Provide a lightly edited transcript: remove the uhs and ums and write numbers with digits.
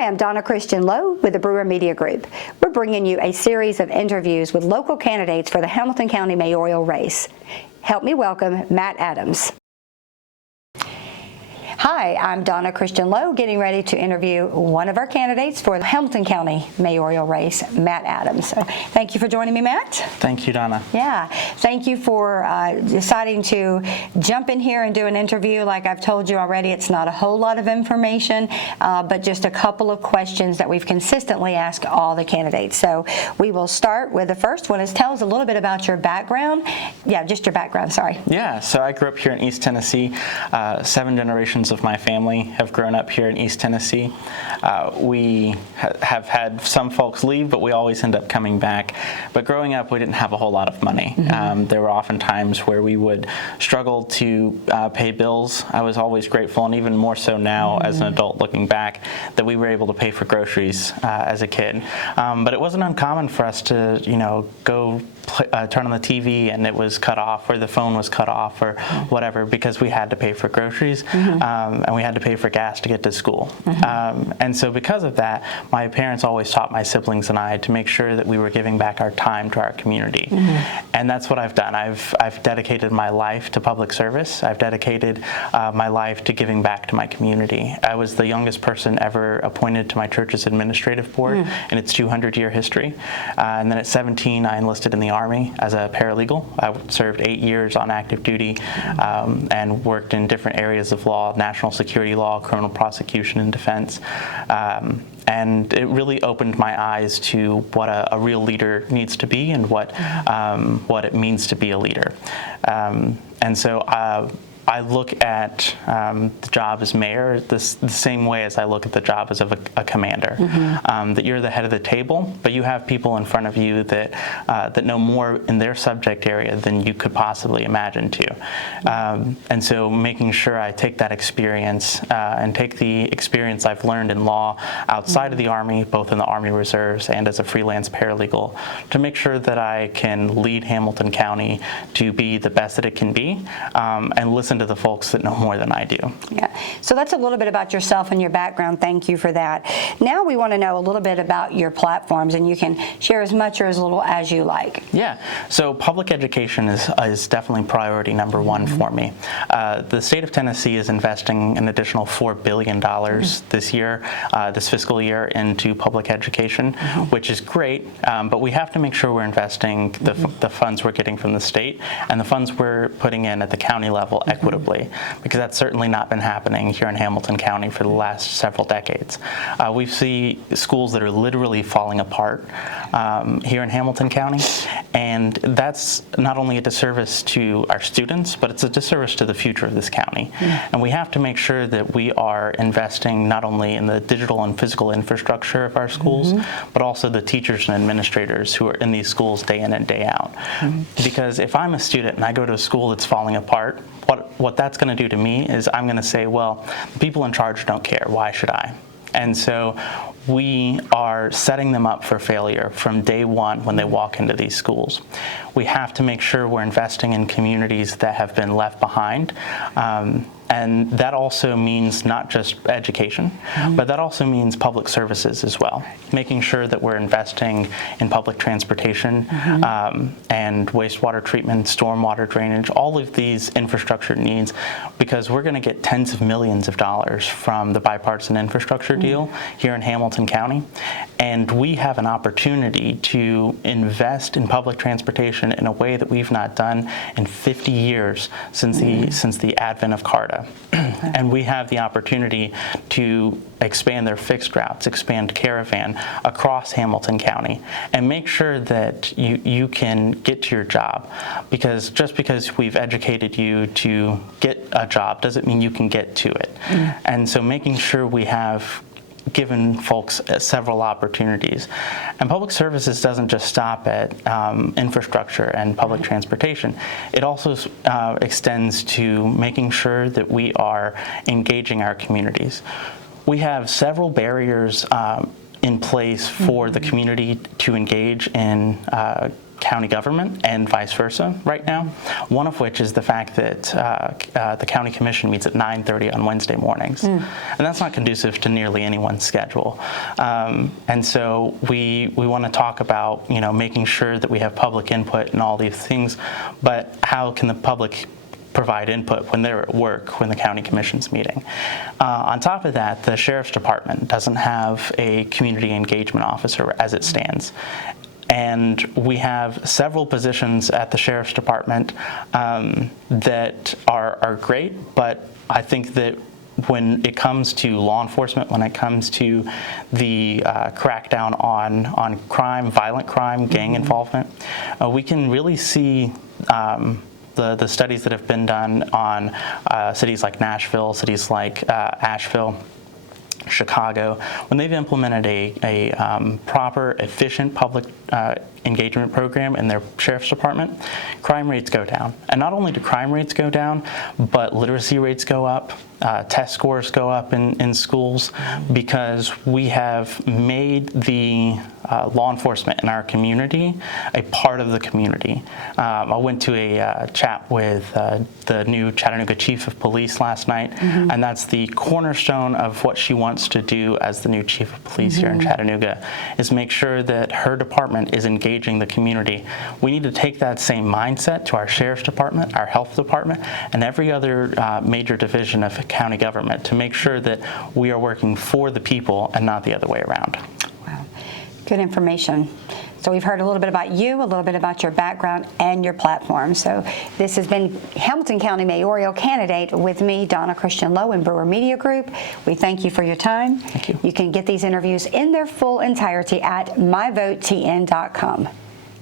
Hi, I'm Donna Christian Lowe with the Brewer Media Group. We're bringing you a series of interviews with local candidates for the Hamilton County mayoral race. Help me welcome Matt Adams. Hi, I'm Donna Christian Lowe, getting ready to interview one of our candidates for the Hamilton County mayoral race, Matt Adams. So thank you for joining me, Matt. Thank you, Donna. Yeah, thank you for deciding to jump in here and do an interview. Like I've told you already, it's not a whole lot of information, but just a couple of questions that we've consistently asked all the candidates. So we will start with the first one. Is tell us a little bit about your background. Yeah, just your background, sorry. Yeah, so I grew up here in East Tennessee. 7 generations of my family have grown up here in East Tennessee. We have had some folks leave, but we always end up coming back. But growing up, we didn't have a whole lot of money. There were often times where we would struggle to pay bills. I was always grateful, and even more so now as an adult looking back, that we were able to pay for groceries as a kid. But it wasn't uncommon for us to, go turn on the TV and it was cut off, or the phone was cut off, or whatever, because we had to pay for groceries. And we had to pay for gas to get to school. And so because of that, my parents always taught my siblings and I to make sure that we were giving back our time to our community. And that's what I've done. I've dedicated my life to public service. I've dedicated my life to giving back to my community. I was the youngest person ever appointed to my church's administrative board in its 200-year history. And then at 17, I enlisted in the Army as a paralegal. I served 8 years on active duty and worked in different areas of law, national security law, criminal prosecution and defense. And it really opened my eyes to what a real leader needs to be and what it means to be a leader. And so I look at the job as mayor the same way as I look at the job as of a commander. That you're the head of the table, but you have people in front of you that know more in their subject area than you could possibly imagine to. And so making sure I take that experience and take the experience I've learned in law outside of the Army, both in the Army Reserves and as a freelance paralegal, to make sure that I can lead Hamilton County to be the best that it can be, and listen to the folks that know more than I do. Yeah, so that's a little bit about yourself and your background. Thank you for that. Now we want to know a little bit about your platforms, and you can share as much or as little as you like. Yeah, so public education is definitely priority number one for me. The state of Tennessee is investing an additional $4 billion this year, this fiscal year, into public education, which is great, but we have to make sure we're investing the funds we're getting from the state and the funds we're putting in at the county level equitably, because that's certainly not been happening here in Hamilton County for the last several decades. We see schools that are literally falling apart here in Hamilton County, and that's not only a disservice to our students, but it's a disservice to the future of this county. And we have to make sure that we are investing not only in the digital and physical infrastructure of our schools, but also the teachers and administrators who are in these schools day in and day out. Because if I'm a student and I go to a school that's falling apart, what that's going to do to me is I'm going to say, well, the people in charge don't care. Why should I? And so we are setting them up for failure from day one when they walk into these schools. We have to make sure we're investing in communities that have been left behind. And that also means not just education, but that also means public services as well. Making sure that we're investing in public transportation and wastewater treatment, stormwater drainage, all of these infrastructure needs, because we're going to get tens of millions of dollars from the bipartisan infrastructure deal here in Hamilton County. And we have an opportunity to invest in public transportation in a way that we've not done in 50 years since the advent of CARTA. And we have the opportunity to expand their fixed routes, expand Caravan across Hamilton County, and make sure that you can get to your job. Because just because we've educated you to get a job doesn't mean you can get to it. And so making sure we have given folks several opportunities. And public services doesn't just stop at infrastructure and public transportation. It also extends to making sure that we are engaging our communities. We have several barriers in place for the community to engage in county government and vice versa right now, one of which is the fact that the county commission meets at 9:30 on Wednesday mornings. And that's not conducive to nearly anyone's schedule. And so we want to talk about, making sure that we have public input and all these things, but how can the public provide input when they're at work, when the county commission's meeting? On top of that, the sheriff's department doesn't have a community engagement officer as it stands. And we have several positions at the sheriff's department that are great, but I think that when it comes to law enforcement, when it comes to the crackdown on crime, violent crime, gang involvement, we can really see the studies that have been done on cities like Nashville, cities like Asheville, Chicago, when they've implemented a proper, efficient public engagement program in their sheriff's department, crime rates go down. And not only do crime rates go down, but literacy rates go up, test scores go up in schools, because we have made the law enforcement in our community a part of the community. I went to a chat with the new Chattanooga Chief of Police last night, and that's the cornerstone of what she wants to do as the new Chief of Police here in Chattanooga, is make sure that her department is engaging the community. We need to take that same mindset to our sheriff's department, our health department, and every other major division of county government to make sure that we are working for the people and not the other way around. Wow, good information. So we've heard a little bit about you, a little bit about your background and your platform. So this has been Hamilton County Mayoral candidate with me, Donna Christian Lowe, and Brewer Media Group. We thank you for your time. Thank you. You can get these interviews in their full entirety at myvotetn.com.